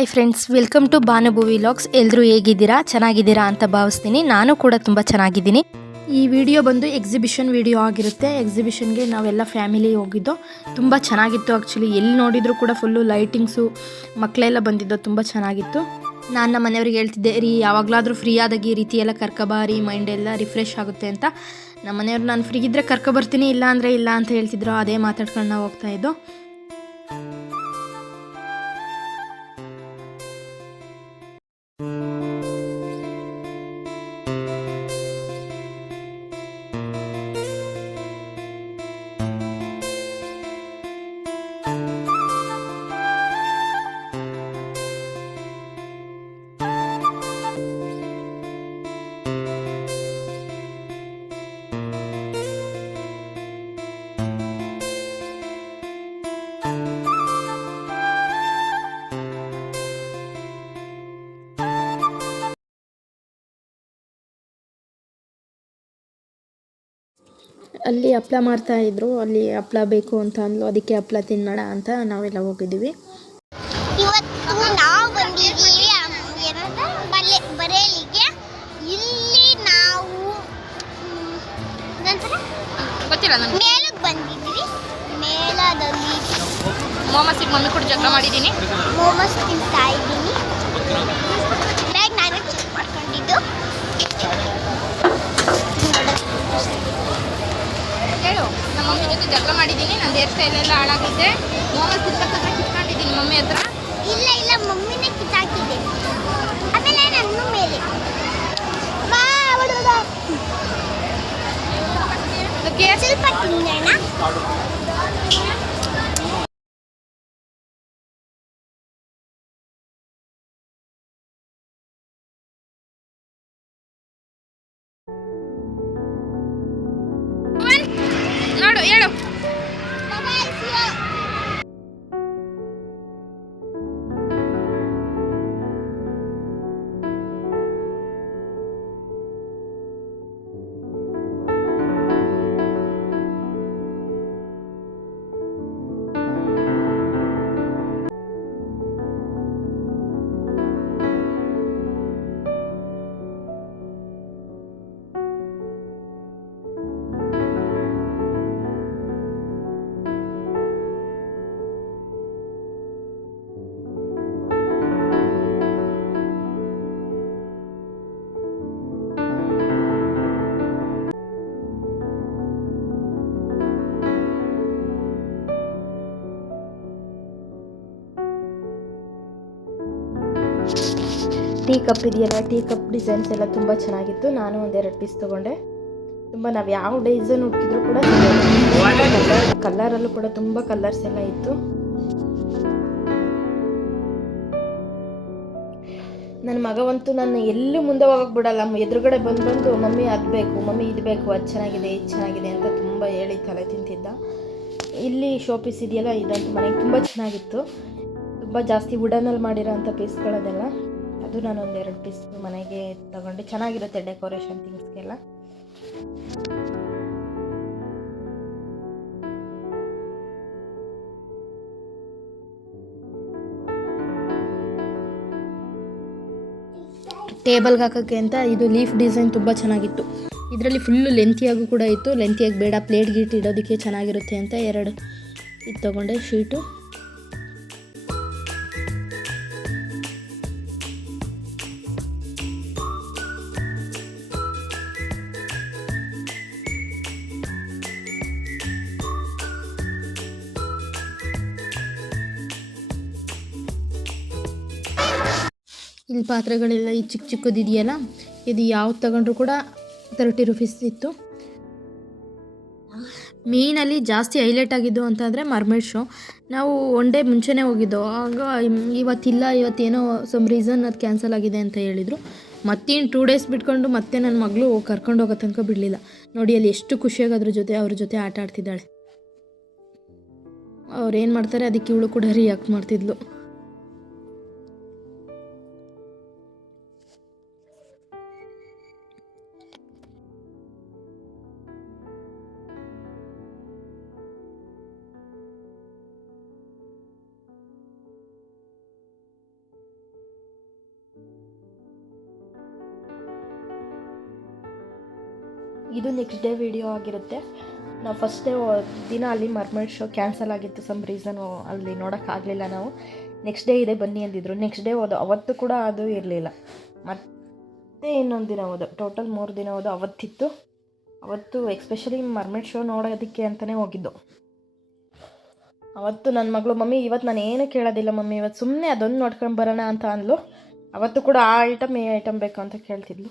Hi friends, welcome to Bhanubhuvi vlogs. ಎಲ್ಲರೂ ಹೇಗಿದ್ದೀರಾ? ಚೆನ್ನಾಗಿದ್ದೀರಾ ಅಂತ ಭಾವಿಸ್ತೀನಿ. ನಾನು ಕೂಡ ತುಂಬ ಚೆನ್ನಾಗಿದ್ದೀನಿ. ಈ ವಿಡಿಯೋ ಬಂದು ಎಕ್ಸಿಬಿಷನ್ ವಿಡಿಯೋ ಆಗಿರುತ್ತೆ. ಎಕ್ಸಿಬಿಷನ್ಗೆ ನಾವೆಲ್ಲ ಫ್ಯಾಮಿಲಿ ಹೋಗಿದ್ದು. ತುಂಬ ಚೆನ್ನಾಗಿತ್ತು. ಆ್ಯಕ್ಚುಲಿ ಎಲ್ಲಿ ನೋಡಿದರೂ ಕೂಡ ಫುಲ್ಲು ಲೈಟಿಂಗ್ಸು, ಮಕ್ಕಳೆಲ್ಲ ಬಂದಿದ್ದು, ತುಂಬ ಚೆನ್ನಾಗಿತ್ತು. ನಾನು ನಮ್ಮ ಮನೆಯವ್ರಿಗೆ ಹೇಳ್ತಿದ್ದೆ ರೀ, ಯಾವಾಗಲಾದರೂ ಫ್ರೀ ಆದಾಗ ಈ ರೀತಿ ಎಲ್ಲ ಕರ್ಕೊಬಾರಿ, ಮೈಂಡ್ ಎಲ್ಲ ರಿಫ್ರೆಶ್ ಆಗುತ್ತೆ ಅಂತ. ನಮ್ಮ ಮನೆಯವ್ರು ನಾನು ಫ್ರೀ ಇದ್ದರೆ ಕರ್ಕೊಬರ್ತೀನಿ, ಇಲ್ಲ ಅಂದರೆ ಇಲ್ಲ ಅಂತ ಹೇಳ್ತಿದ್ರು. ಅದೇ ಮಾತಾಡ್ಕೊಂಡು ನಾವು ಹೋಗ್ತಾಯಿದ್ದು. ಅಲ್ಲಿ ಹಪ್ಳ ಮಾಡ್ತಾಯಿದ್ರು. ಅಲ್ಲಿ ಹಪ್ಳ ಬೇಕು ಅಂತ ಅಂದ್ಲು, ಅದಕ್ಕೆ ಹಪ್ಳ ತಿನ್ನೋಣ ಅಂತ ನಾವೆಲ್ಲ ಹೋಗಿದ್ದೀವಿ. ಇವತ್ತು ನಾವು ಬಂದಿದ್ದೀವಿ ಬರೇಲಿಗೆ. ಇಲ್ಲಿ ನಾವು ಗೊತ್ತಿಲ್ಲ ನನಗೆ. ಮೇಲಕ್ಕೆ ಬಂದಿದ್ದೀವಿ. ಮೇಲದಲ್ಲಿ ಮೋಮೋಸಿಗೆ ಮಮ್ಮಿ ಕೂಡ ಜಗಳ ಮಾಡಿದ್ದೀನಿ. ಮೋಮೋಸ್ ತಿಂತಾ ಇದ್ದೀನಿ. ಬ್ಯಾಗ್ ನಾನೇ ಚೆಕ್ ಮಾಡ್ಕೊಂಡಿದ್ದು. ಹೇಳು, ನಮ್ಮ ಮಮ್ಮಿ ಜೊತೆ ಜಗಳ ಮಾಡಿದ್ದೀನಿ. ನನ್ನ ಹೇರ್ ಸ್ಟೈಲ್ ಎಲ್ಲ ಹಾಳಾಗಿದೆ. ಮೋಮೋಸ್ ತಿನ್ನೋಕ್ಕಂತ ಕಿತ್ಕೊಂಡಿದ್ದೀನಿ ಮಮ್ಮಿ ಹತ್ರ. ಇಲ್ಲ ಮಮ್ಮಿನೇ ಕಿತ್ತಾಕಿದ್ದೆ. ಆಮೇಲೆ ನನ್ನ ಮೇಲೆ ಸ್ವಲ್ಪ ತಿನ್ನೋಣ. ನೋಡು, ಹೇಳು. ಟೀ ಕಪ್ ಇದೆಯಲ್ಲ, ಟೀ ಕಪ್ ಡಿಸೈನ್ಸ್ ಎಲ್ಲ ತುಂಬ ಚೆನ್ನಾಗಿತ್ತು. ನಾನು ಒಂದೆರಡು ಪೀಸ್ ತೊಗೊಂಡೆ. ತುಂಬ ನಾವು ಯಾವ ಡಿಸೈನ್ ಹುಡುಕಿದ್ರು ಕೂಡ ಕಲರಲ್ಲೂ ಕೂಡ ತುಂಬ ಕಲರ್ಸ್ ಎಲ್ಲ ಇತ್ತು. ನನ್ನ ಮಗವಂತೂ ನನ್ನ ಎಲ್ಲೂ ಮುಂದೆ ಹೋಗಕ್ಕೆ ಬಿಡಲ್ಲ. ಎದುರುಗಡೆ ಬಂದು ಮಮ್ಮಿ ಅದು ಬೇಕು, ಮಮ್ಮಿ ಇದು ಬೇಕು, ಅದು ಚೆನ್ನಾಗಿದೆ, ಇದು ಚೆನ್ನಾಗಿದೆ ಅಂತ ತುಂಬ ಹೇಳಿ ತಲೆ ತಿಂತಿದ್ದ. ಇಲ್ಲಿ ಶೋ ಪೀಸ್ ಇದೆಯಲ್ಲ, ಇದಂತೂ ಮನೆಗೆ ತುಂಬ ಚೆನ್ನಾಗಿತ್ತು. ತುಂಬ ಜಾಸ್ತಿ ವುಡನಲ್ಲಿ ಮಾಡಿರೋ ಅಂಥ ಪೀಸ್ಗಳದೆಲ್ಲ. ಅದು ನಾನು ಒಂದೆರಡು ಪೀಸ್ ಮನೆಗೆ ತಗೊಂಡೆ. ಚೆನ್ನಾಗಿರುತ್ತೆ ಡೆಕೋರೇಷನ್ ಥಿಂಗ್ಸ್ಗೆಲ್ಲ. ಟೇಬಲ್ಗೆ ಹಾಕೋಕ್ಕೆ ಅಂತ ಇದು ಲೀಫ್ ಡಿಸೈನ್ ತುಂಬ ಚೆನ್ನಾಗಿತ್ತು. ಇದರಲ್ಲಿ ಫುಲ್ಲು ಲೆಂತಿಯಾಗೂ ಕೂಡ ಇತ್ತು. ಲೆಂತಿಯಾಗಿ ಬೇಡ, ಪ್ಲೇಟ್ ಗೀಟ್ ಇಡೋದಕ್ಕೆ ಚೆನ್ನಾಗಿರುತ್ತೆ ಅಂತ ಎರಡು ಇದು ತೊಗೊಂಡೆ ಶೀಟು. ಇಲ್ಲಿ ಪಾತ್ರೆಗಳೆಲ್ಲ ಈ ಚಿಕ್ಕ ಚಿಕ್ಕದಿದೆಯಲ್ಲ, ಇದು ಯಾವ್ದು ತಗೊಂಡ್ರು ಕೂಡ 30 ರೂಪೀಸ್ ಇತ್ತು. ಮೇಯ್ನಲ್ಲಿ ಜಾಸ್ತಿ ಹೈಲೈಟ್ ಆಗಿದ್ದು ಅಂತಂದರೆ ಮರ್ಮೇಡ್ ಶೋ. ನಾವು ಒನ್ ಡೇ ಮುಂಚೆನೇ ಹೋಗಿದ್ದೋ. ಆಗ ಇವತ್ತೇನೋ ಸಮ್ ರೀಸನ್ ಅದು ಕ್ಯಾನ್ಸಲ್ ಆಗಿದೆ ಅಂತ ಹೇಳಿದರು. ಮತ್ತೇನು 2 ಡೇಸ್ ಬಿಟ್ಕೊಂಡು ಮತ್ತೆ ನನ್ನ ಮಗಳು ಕರ್ಕೊಂಡು ಹೋಗೋ ತನಕ ಬಿಡಲಿಲ್ಲ. ನೋಡಿ ಅಲ್ಲಿ ಎಷ್ಟು ಖುಷಿಯಾಗಿ ಅವ್ರ ಜೊತೆ ಆಟ ಆಡ್ತಿದ್ದಾಳೆ. ಅವ್ರು ಏನು ಮಾಡ್ತಾರೆ ಅದಕ್ಕೆ ಇವಳು ಕೂಡ ರಿಯಾಕ್ಟ್ ಮಾಡ್ತಿದ್ಲು. ಇದು ನೆಕ್ಸ್ಟ್ ಡೇ ವಿಡಿಯೋ ಆಗಿರುತ್ತೆ. ನಾವು ಫಸ್ಟ್ ಡೇ ದಿನ ಅಲ್ಲಿ ಮರ್ಮೇಡ್ ಶೋ ಕ್ಯಾನ್ಸಲ್ ಆಗಿತ್ತು, ಸಮ್ ರೀಸನು ಅಲ್ಲಿ ನೋಡೋಕ್ಕಾಗಲಿಲ್ಲ ನಾವು. ನೆಕ್ಸ್ಟ್ ಡೇ ಇದೆ ಬನ್ನಿ ಅಂದಿದ್ರು. ನೆಕ್ಸ್ಟ್ ಡೇ ಹೋದೋ, ಅವತ್ತು ಕೂಡ ಅದು ಇರಲಿಲ್ಲ. ಮತ್ತು ಇನ್ನೊಂದು ದಿನ ಹೋದೋ, ಟೋಟಲ್ 3 ದಿನ ಹೋದೋ. ಅವತ್ತಿತ್ತು, ಅವತ್ತು ಎಕ್ಸ್ಪೆಷಲಿ ಮರ್ಮೇಡ್ ಶೋ ನೋಡೋದಕ್ಕೆ ಅಂತಲೇ ಹೋಗಿದ್ದು. ಅವತ್ತು ನನ್ನ ಮಗಳು ಮಮ್ಮಿ ಇವತ್ತು ನಾನು ಏನು ಕೇಳೋದಿಲ್ಲ ಮಮ್ಮಿ, ಇವತ್ತು ಸುಮ್ಮನೆ ಅದೊಂದು ನೋಡ್ಕೊಂಡು ಬರೋಣ ಅಂತ ಅಂದ್ಲು. ಅವತ್ತು ಕೂಡ ಆ ಐಟಮ್ ಈ ಐಟಮ್ ಬೇಕು ಅಂತ ಕೇಳ್ತಿದ್ಲು.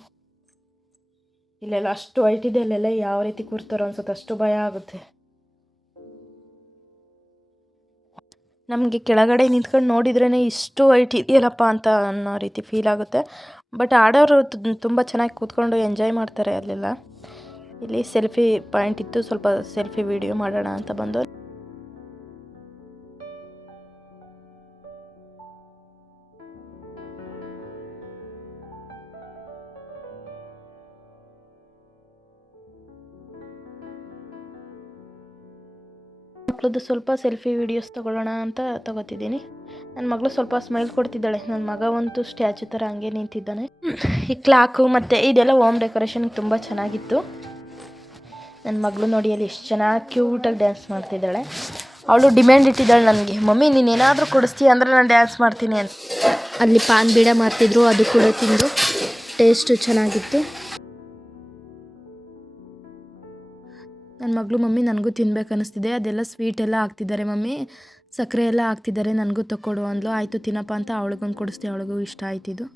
ಇಲ್ಲೆಲ್ಲ ಅಷ್ಟು ಹೈಟ್ ಇದೆ, ಅಲ್ಲೆಲ್ಲ ಯಾವ ರೀತಿ ಕೂರ್ತಾರೋ ಅನ್ಸುತ್ತೆ, ಅಷ್ಟು ಭಯ ಆಗುತ್ತೆ. ನಮಗೆ ಕೆಳಗಡೆ ನಿಂತ್ಕೊಂಡು ನೋಡಿದ್ರೇ ಇಷ್ಟು ಹೈಟ್ ಇದೆಯಲ್ಲಪ್ಪ ಅಂತ ಅನ್ನೋ ರೀತಿ ಫೀಲ್ ಆಗುತ್ತೆ. ಬಟ್ ಆಡೋರು ತುಂಬ ಚೆನ್ನಾಗಿ ಕೂತ್ಕೊಂಡು ಎಂಜಾಯ್ ಮಾಡ್ತಾರೆ ಅಲ್ಲೆಲ್ಲ. ಇಲ್ಲಿ ಸೆಲ್ಫಿ ಪಾಯಿಂಟ್ ಇತ್ತು, ಸ್ವಲ್ಪ ಸೆಲ್ಫಿ ವಿಡಿಯೋ ಮಾಡೋಣ ಅಂತ ಬಂದು. ಮಕ್ಕಳದ್ದು ಸ್ವಲ್ಪ ಸೆಲ್ಫಿ ವೀಡಿಯೋಸ್ ತೊಗೊಳ್ಳೋಣ ಅಂತ ತೊಗೋತಿದ್ದೀನಿ. ನನ್ನ ಮಗಳು ಸ್ವಲ್ಪ ಸ್ಮೈಲ್ ಕೊಡ್ತಿದ್ದಾಳೆ. ನನ್ನ ಮಗ ಅಂತೂ ಸ್ಟ್ಯಾಚು ಥರ ಹಂಗೆ ನಿಂತಿದ್ದಾನೆ. ಈ ಕ್ಲಾಕು ಮತ್ತು ಇದೆಲ್ಲ ಹೋಮ್ ಡೆಕೋರೇಷನ್ಗೆ ತುಂಬ ಚೆನ್ನಾಗಿತ್ತು. ನನ್ನ ಮಗಳು ನೋಡಿ ಅಲ್ಲಿ ಎಷ್ಟು ಚೆನ್ನಾಗಿ ಕ್ಯೂಟಾಗಿ ಡ್ಯಾನ್ಸ್ ಮಾಡ್ತಿದ್ದಾಳೆ. ಅವಳು ಡಿಮ್ಯಾಂಡ್ ಇಟ್ಟಿದ್ದಾಳೆ ನನಗೆ, ಮಮ್ಮಿ ನೀನು ಏನಾದರೂ ಕೊಡಿಸ್ತೀಯ ಅಂದರೆ ನಾನು ಡ್ಯಾನ್ಸ್ ಮಾಡ್ತೀನಿ ಅಂತ. ಅಲ್ಲಿ ಪಾನ್ ಬೀಡ ಮಾಡ್ತಿದ್ರು, ಅದು ಕೂಡ ತಿಂದು ಟೇಸ್ಟು ಚೆನ್ನಾಗಿತ್ತು. ನನ್ನ ಮಗಳು ಮಮ್ಮಿ ನನಗೂ ತಿನ್ಬೇಕು ಅನ್ನಿಸ್ತಿದೆ, ಅದೆಲ್ಲ ಸ್ವೀಟ್ ಎಲ್ಲ ಹಾಕ್ತಿದ್ದಾರೆ ಮಮ್ಮಿ, ಸಕ್ಕರೆ ಎಲ್ಲ ಹಾಕ್ತಿದ್ದಾರೆ, ನನಗೂ ತಗೊಡು ಅಂದ್ಲು. ಆಯಿತು ತಿನ್ನಪ್ಪ ಅಂತ ಅವಳಿಗೊಂದು ಕೊಡಿಸ್ದೆ, ಅವಳಿಗೂ ಇಷ್ಟ ಆಯ್ತಿದ್ದು.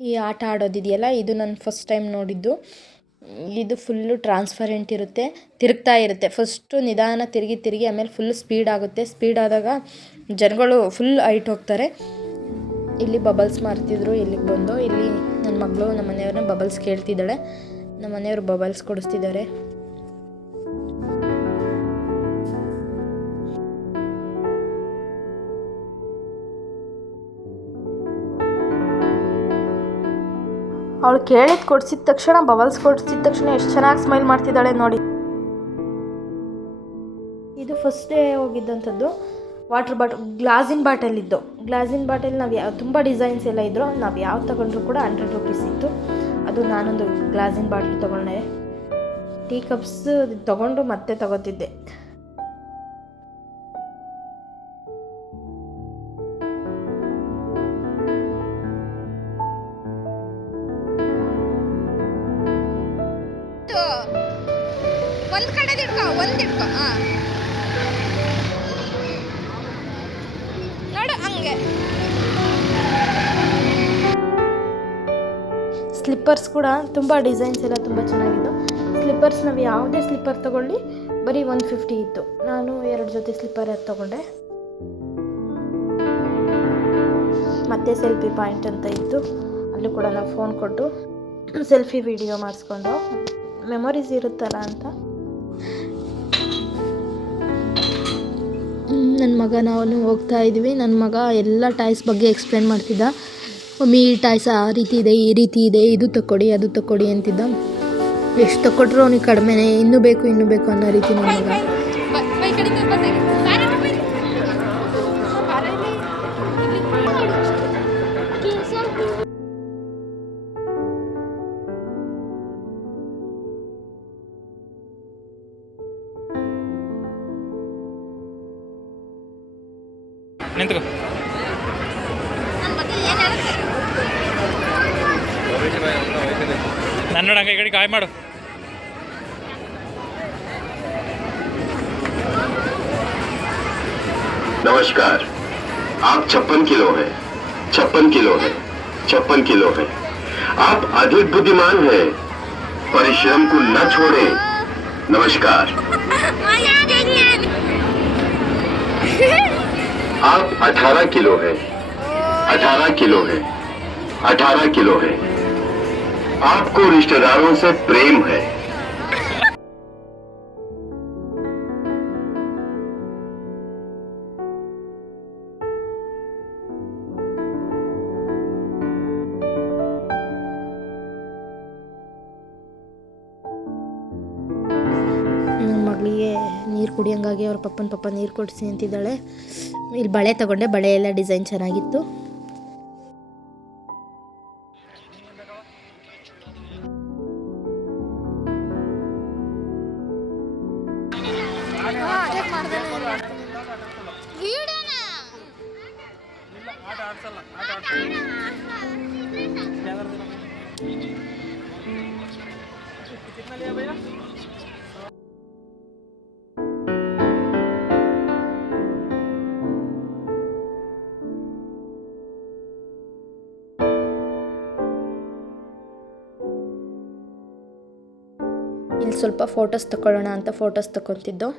ಈ ಆಟ ಆಡೋದಿದೆಯಲ್ಲ, ಇದು ನಾನು ಫಸ್ಟ್ ಟೈಮ್ ನೋಡಿದ್ದು. ಇದು ಫುಲ್ಲು ಟ್ರಾನ್ಸ್ಪರೆಂಟ್ ಇರುತ್ತೆ, ತಿರುಗ್ತಾ ಇರುತ್ತೆ. ಫಸ್ಟು ನಿಧಾನ ತಿರುಗಿ ಆಮೇಲೆ ಫುಲ್ ಸ್ಪೀಡ್ ಆಗುತ್ತೆ. ಸ್ಪೀಡ್ ಆದಾಗ ಜನಗಳು ಫುಲ್ ಹೈಟ್ ಹೋಗ್ತಾರೆ. ಇಲ್ಲಿ ಬಬಲ್ಸ್ ಮಾರ್ತಿದ್ರು. ಇಲ್ಲಿಗೆ ಬಂದು ಇಲ್ಲಿ ನನ್ನ ಮಗಳು ನಮ್ಮ ಮನೆಯವ್ರನ್ನ ಬಬಲ್ಸ್ ಕೇಳ್ತಿದ್ದಾಳೆ. ನಮ್ಮ ಮನೆಯವರು ಬಬಲ್ಸ್ ಕೊಡಿಸ್ತಿದ್ದಾರೆ. ಅವಳು ಕೇಳಿದ್ದು ಕೊಡಿಸಿದ ತಕ್ಷಣ, ಬಬಲ್ಸ್ ಕೊಡಿಸಿದ ತಕ್ಷಣ ಎಷ್ಟು ಚೆನ್ನಾಗಿ ಸ್ಮೈಲ್ ಮಾಡ್ತಿದ್ದಾಳೆ ನೋಡಿ. ಇದು ಫಸ್ಟ್ ಡೇ ಹೋಗಿದ್ದಂಥದ್ದು. ವಾಟರ್ ಬಾಟಲ್, ಗ್ಲಾಸಿನ ಬಾಟಲ್ ಇದ್ದು. ಗ್ಲಾಸಿನ ಬಾಟಲ್ ನಾವು ತುಂಬ ಡಿಸೈನ್ಸ್ ಎಲ್ಲ ಇದ್ದರು. ನಾವು ಯಾವ್ದು ತೊಗೊಂಡ್ರು ಕೂಡ 100 ರೂಪೀಸ್ ಇತ್ತು. ಅದು ನಾನೊಂದು ಗ್ಲಾಸಿನ ಬಾಟ್ಲು ತೊಗೊಂಡೆ. ಟೀ ಕಪ್ಸ್ ತೊಗೊಂಡು ಮತ್ತೆ ತೊಗೋತಿದ್ದೆ. ಒಂದು ಕಡೆ ಇಟ್ಕೊ ನೋಡು ಹಂಗೆ. ಸ್ಲಿಪ್ಪರ್ಸ್ ಕೂಡ ತುಂಬ ಡಿಸೈನ್ಸ್ ಎಲ್ಲ ತುಂಬ ಚೆನ್ನಾಗಿತ್ತು. ಸ್ಲಿಪ್ಪರ್ಸ್ ನಾವು ಯಾವುದೇ ಸ್ಲಿಪ್ಪರ್ ತೊಗೊಳ್ಳಿ ಬರೀ 150 ಇತ್ತು. ನಾನು 2 ಜೊತೆ ಸ್ಲಿಪ್ಪರ್ ತೊಗೊಂಡೆ. ಮತ್ತು ಸೆಲ್ಫಿ ಪಾಯಿಂಟ್ ಅಂತ ಇತ್ತು, ಅಲ್ಲೂ ಕೂಡ ನಾವು ಫೋನ್ ಕೊಟ್ಟು ಸೆಲ್ಫಿ ವಿಡಿಯೋ ಮಾಡಿಸ್ಕೊಂಡು ಮೆಮೊರೀಸ್ ಇರುತ್ತಲ್ಲ ಅಂತ. ನನ್ನ ಮಗ ನಾವು ಹೋಗ್ತಾ ಇದ್ವಿ. ನನ್ನ ಮಗ ಎಲ್ಲ ಟಾಯ್ಸ್ ಬಗ್ಗೆ ಎಕ್ಸ್ಪ್ಲೇನ್ ಮಾಡ್ತಿದ್ದ. ಮಮ್ಮಿ ಈ ಟಾಯ್ಸ್ ಆ ರೀತಿ ಇದೆ, ಈ ರೀತಿ ಇದೆ, ಇದು ತಗೊಳ್ಳಿ ಅದು ತಗೊಳ್ಳಿ ಅಂತಿದ್ದ. ಎಷ್ಟು ತಗೊಟ್ರು ಅವನಿಗೆ ಕಡಿಮೆನೇ, ಇನ್ನೂ ಬೇಕು ಅನ್ನೋ ರೀತಿ ನನ್ನ ಮಗ. ನಿಂತ್ಕೋ. ನನ್ನ ನೋಡ ಈ ಕಡೆ ಕಾಯ್ ಮಾಡು. नमस्कार। आप 56 किलो है, 56 किलो है, 56 किलो है। आप अधिक बुद्धिमान है, परिश्रम को न छोड़ें। नमस्कार। आप 18 किलो है, 18 किलो है, 18 किलो है। आपको रिश्तेदारों से प्रेम है। ನನ್ನ ಮಗಳಿಗೆ ನೀರು ಕುಡಿಯೋಂಗಾಗಿ ಅವ್ರ ಪಪ್ಪ ನೀರು ಕೊಡಿಸಿ ಅಂತಿದ್ದಾಳೆ. ಇಲ್ಲಿ ಬಳೆ ತಗೊಂಡೆ, ಬಳೆ ಎಲ್ಲ ಡಿಸೈನ್ ಚೆನ್ನಾಗಿತ್ತು. ಇಲ್ಲಿ ಸ್ವಲ್ಪ ಫೋಟೋಸ್ ತಗೊಳ್ಳೋಣ ಅಂತ ಫೋಟೋಸ್ ತಗೊತಿದ್ದು.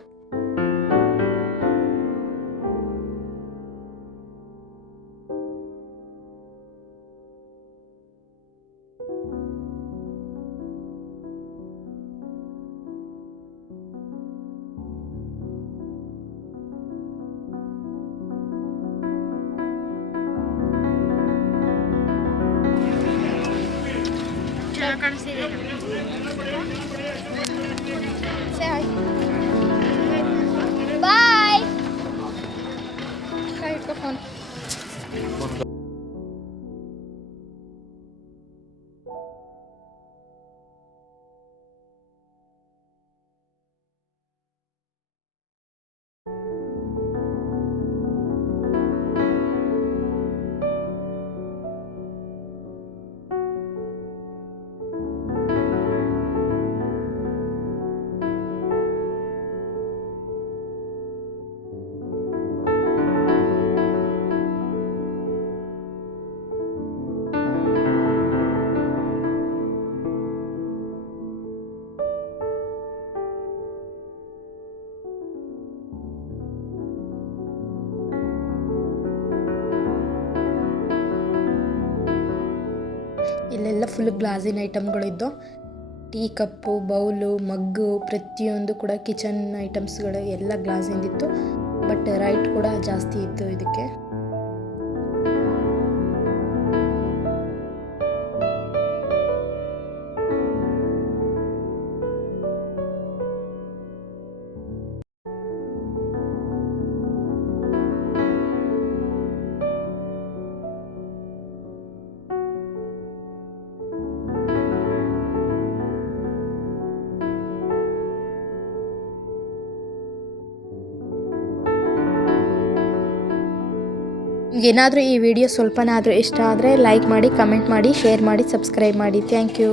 ಬಾಯ್. ಫೋನ್ ಇಲ್ಲೆಲ್ಲ ಫುಲ್ ಗ್ಲಾಸಿನ ಐಟಮ್ಗಳಿದ್ದು, ಟೀ ಕಪ್ಪು, ಬೌಲು, ಮಗ್ಗು, ಪ್ರತಿಯೊಂದು ಕೂಡ ಕಿಚನ್ ಐಟಮ್ಸ್ಗಳು ಎಲ್ಲ ಗ್ಲಾಸಿಂದಿತ್ತು. ಬಟ್ ರೈಟ್ ಕೂಡ ಜಾಸ್ತಿ ಇತ್ತು ಇದಕ್ಕೆ. ಏನಾದರೂ ಈ ವಿಡಿಯೋ ಸ್ವಲ್ಪನಾದರೂ ಇಷ್ಟ ಆದರೆ ಲೈಕ್ ಮಾಡಿ, ಕಮೆಂಟ್ ಮಾಡಿ, ಶೇರ್ ಮಾಡಿ, ಸಬ್ಸ್ಕ್ರೈಬ್ ಮಾಡಿ. Thank you.